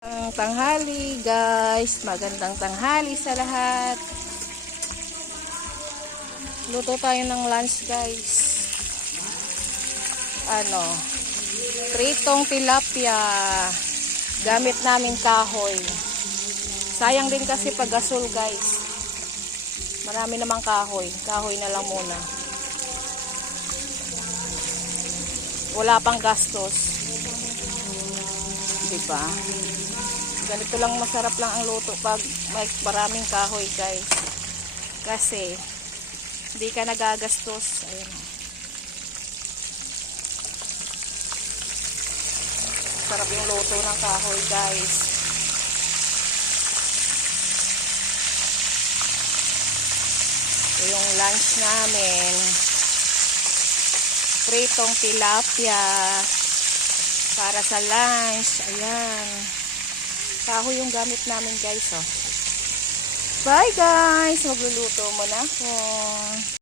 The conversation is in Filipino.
Ang tanghali guys, magandang tanghali sa lahat. Luto tayo ng lunch guys. Ano, pritong tilapia. Gamit namin kahoy. Sayang din kasi pag gasol guys. Marami namang kahoy. Kahoy na lang muna. Wala pang gastos. Diba? Ganito lang masarap lang ang luto pag may maraming kahoy guys. Kasi hindi ka nagagastos. Ayun. Sarap yung luto ng kahoy guys. Ito yung lunch namin. Pritong tilapia para sa lunch. Ayan. Kahoy yung gamit namin guys, oh. Bye guys! Magluluto muna ako.